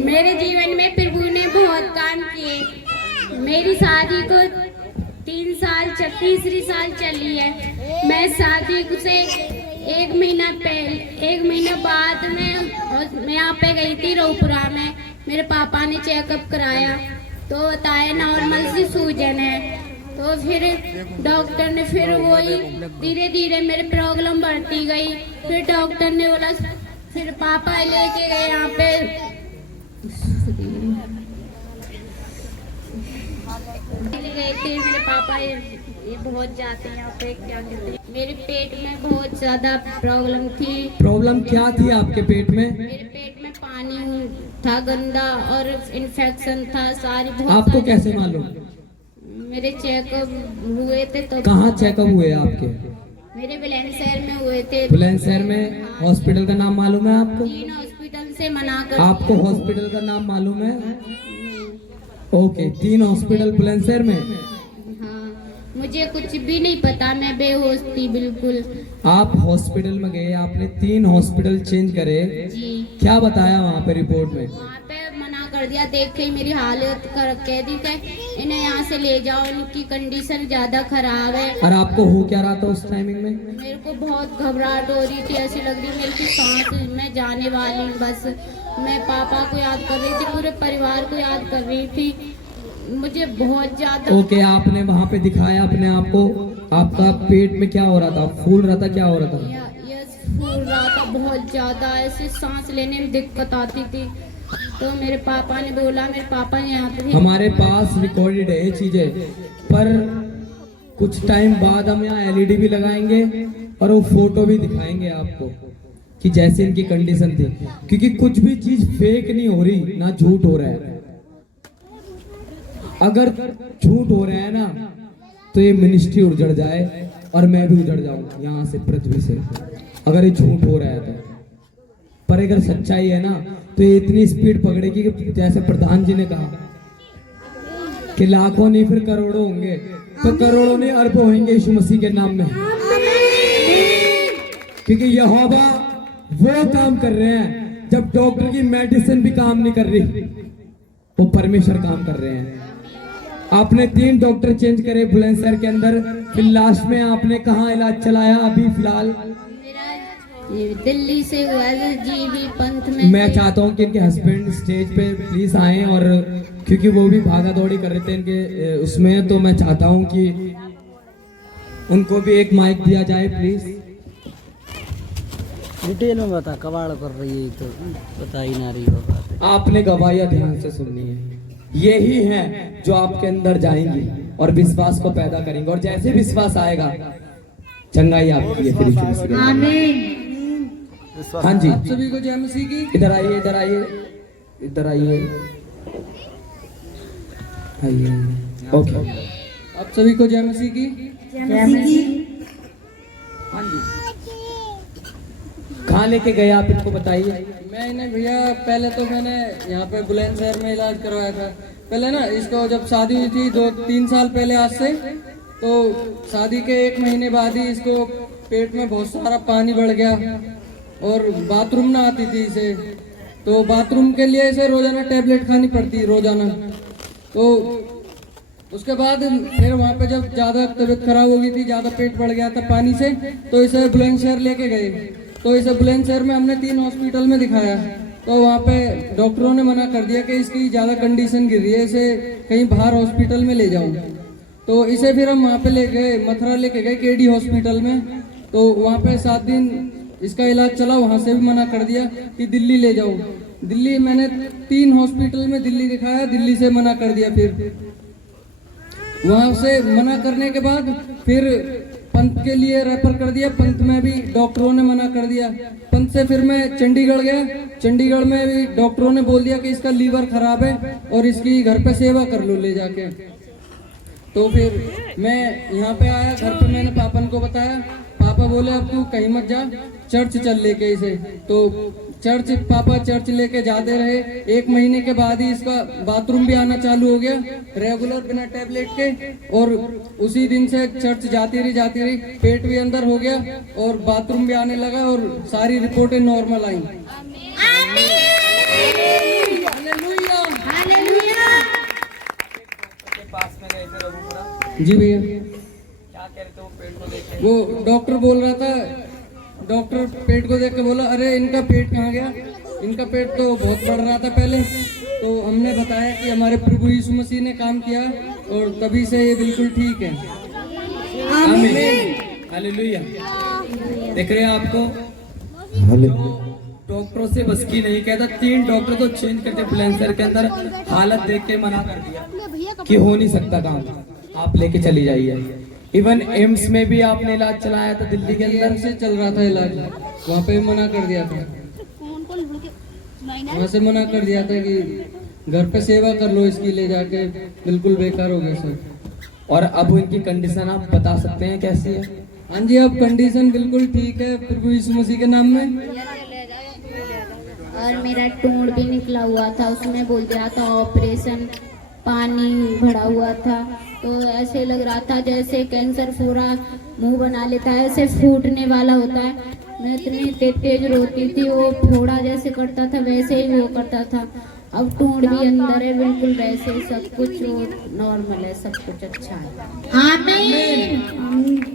मेरे जीवन में प्रभु ने बहुत काम किए। मेरी शादी को 3 साल तीसरी साल चली है। मैं शादी से एक महीना बाद मैं यहाँ पे गई थी रोपुरा में। मेरे पापा ने चेकअप कराया तो बताया नॉर्मल सी सूजन है। तो फिर डॉक्टर ने फिर वही धीरे धीरे मेरे प्रॉब्लम बढ़ती गई। फिर डॉक्टर ने बोला, फिर पापा लेके गए यहाँ पे गए थे मेरे पापा। ये बहुत जाते हैं यहाँ पे, क्या कहते हैं, मेरे पेट में बहुत ज्यादा प्रॉब्लम थी। प्रॉब्लम क्या थी आपके पेट में? मेरे पेट में पानी था गंदा और इन्फेक्शन था सारी। आपको कैसे मालूम? मेरे चेकअप हुए थे। तो कहाँ चेकअप हुए आपके? मेरे बुलंदशहर में हुए थे। बुलंदशहर में? हॉस्पिटल का नाम मालूम है आपको? 3 हॉस्पिटल से मना कर। आपको हॉस्पिटल का नाम मालूम है? ओके, 3 हॉस्पिटल बुलंदशहर में? हाँ, मुझे कुछ भी नहीं पता, मैं बेहोश थी बिल्कुल। आप हॉस्पिटल में गए, आपने 3 हॉस्पिटल चेंज करे जी। क्या बताया वहाँ पे रिपोर्ट में? वहाँ पे मना कर दिया, देख के मेरी हालत कह दी थे इन्हें यहाँ से ले जाओ, इनकी कंडीशन ज्यादा खराब है। और आपको हो क्या रहा था उस टाइमिंग में? मेरे को बहुत घबराहट हो रही थी, ऐसी लग रही मेरी सांस में जाने वाली हूँ बस। मैं पापा को याद कर रही थी, पूरे परिवार को याद कर रही थी, मुझे बहुत ज्यादा। ओके, आपने वहाँ पे दिखाया अपने आप को? आपका पेट में क्या हो रहा था? फूल रहा था? क्या हो रहा था? यस, फूल रहा था बहुत ज्यादा, ऐसे सांस लेने में दिक्कत आती थी। तो मेरे पापा ने बोला, मेरे पापा ने यहाँ पे, हमारे पास रिकॉर्डेड है ये चीजें, पर कुछ टाइम बाद हम यहाँ एलईडी भी लगाएंगे और वो फोटो भी दिखाएंगे आपको कि जैसे इनकी कंडीशन थी। क्योंकि कुछ भी चीज फेक नहीं हो रही, ना झूठ हो रहा है। अगर झूठ हो रहा है ना तो ये मिनिस्ट्री उजड़ जाए और मैं भी उजड़ जाऊं यहाँ से, पृथ्वी से, अगर ये झूठ हो रहा है तो। पर अगर सच्चाई है ना तो ये इतनी स्पीड पकड़ेगी कि जैसे प्रधान जी ने कहा कि लाखों नहीं फिर करोड़ों होंगे, तो करोड़ों नहीं अरबों होंगे यीशु मसीह के नाम में। क्योंकि यहोवा वो काम कर रहे हैं जब डॉक्टर की मेडिसिन भी काम नहीं कर रही, वो परमेश्वर काम कर रहे हैं। आपने 3 डॉक्टर चेंज करे बुलंदशहर के अंदर, फिर लास्ट में आपने कहाँ इलाज चलाया अभी फिलहाल? दिल्ली से हुआ है, जीबी पंथ में। मैं चाहता हूँ कि इनके हस्बैंड स्टेज पे प्लीज आए, और क्योंकि वो भी भागा दौड़ी कर रहे थे इनके उसमें, तो मैं चाहता हूँ कि उनको भी एक माइक दिया जाए प्लीज। डिटेल में बता, कबाड़ कर रही है तो बता ही ना रही हो। आपने गवाहियां ध्यान से सुननी है, यही है जो आपके अंदर जाएंगी और विश्वास को पैदा करेंगे, और जैसे विश्वास आएगा चंगाई आपकी है फिर। आमीन। हाँ जी, आप सभी को जय मसीह की। इधर आइए, इधर आइए, इधर आइए, आइए। ओके, आप सभी को जय मसीह की। हाँ जी, कहाँ लेके गए आप, इनको बताइए। मैं इन्हें भैया, पहले तो मैंने यहाँ पे बुलंदशहर में इलाज करवाया था। पहले ना इसको जब शादी हुई थी 2-3 साल पहले आज से, तो शादी के 1 महीने बाद ही इसको पेट में बहुत सारा पानी बढ़ गया और बाथरूम ना आती थी इसे। तो बाथरूम के लिए इसे रोजाना टैबलेट खानी पड़ती रोजाना। तो उसके बाद फिर वहाँ पे जब ज़्यादा तबीयत खराब हो गई थी, ज़्यादा पेट बढ़ गया था पानी से, तो इसे बुलंदशहर लेके गए। तो इसे बुलंदशहर में हमने 3 हॉस्पिटल में दिखाया, तो वहाँ पे डॉक्टरों ने मना कर दिया कि इसकी ज़्यादा कंडीशन गिर रही है, इसे कहीं बाहर हॉस्पिटल में ले जाऊँ। तो इसे फिर हम वहाँ पे ले गए, मथुरा लेके गए केडी हॉस्पिटल में। तो वहाँ पे 7 दिन इसका इलाज चला, वहाँ से भी मना कर दिया कि दिल्ली ले जाओ। दिल्ली मैंने 3 हॉस्पिटल में दिल्ली दिखाया, दिल्ली से मना कर दिया। फिर वहाँ से मना करने के बाद फिर पंत के लिए रेफर कर दिया, पंत में भी डॉक्टरों ने मना कर दिया। पंत से फिर मैं चंडीगढ़ गया, चंडीगढ़ में भी डॉक्टरों ने बोल दिया कि इसका लीवर खराब है और इसकी घर पे सेवा कर लो ले जाके। तो फिर मैं यहाँ पे आया, घर पे मैंने पापा को बताया। पापा बोले अब तू कहीं मत जा, चर्च चल लेके इसे। तो चर्च, पापा चर्च लेके जाते रहे। 1 महीने के बाद ही इसका बाथरूम भी आना चालू हो गया रेगुलर बिना टैबलेट के, और उसी दिन से चर्च जाती रही, पेट भी अंदर हो गया और बाथरूम भी आने लगा और सारी रिपोर्टें नॉर्मल आई। जी भैया। वो डॉक्टर बोल रहा था, डॉक्टर पेट को देख के बोला, अरे इनका पेट कहाँ गया, इनका पेट तो बहुत बढ़ रहा था पहले। तो हमने बताया कि हमारे प्रभु यीशु मसीह ने काम किया और तभी से ये बिल्कुल ठीक है। आमीन, हालेलुया। देख रहे हैं आपको, डॉक्टरों से बस की नहीं कहता, 3 डॉक्टर तो चेंज करते बुलंदशहर के अंदर, हालत देख के मना कर दिया कि हो नहीं सकता काम, आप लेके चली जाइए। इवन एम्स में भी आपने इलाज चलाया था दिल्ली के अंदर, से चल रहा था इलाज, वहाँ पे मना कर दिया था, वहाँ से मना कर दिया था कि घर पे सेवा कर लो इसकी, ले जाके बिल्कुल बेकार हो गया सर। और अब इनकी कंडीशन आप बता सकते हैं कैसी है? हाँ जी, अब कंडीशन बिल्कुल ठीक है प्रभु यीशु मसीह के नाम में। और मेरा टूण भी निकला हुआ था, उसमें बोल दिया था ऑपरेशन, पानी भरा हुआ था, तो ऐसे लग रहा था जैसे कैंसर पूरा मुंह बना लेता है, ऐसे फूटने वाला होता है। मैं इतनी तेज रोती थी, वो फोड़ा जैसे करता था वैसे ही वो करता था। अब टूण भी अंदर है बिल्कुल वैसे, सब कुछ नॉर्मल है, सब कुछ अच्छा है। आमीन।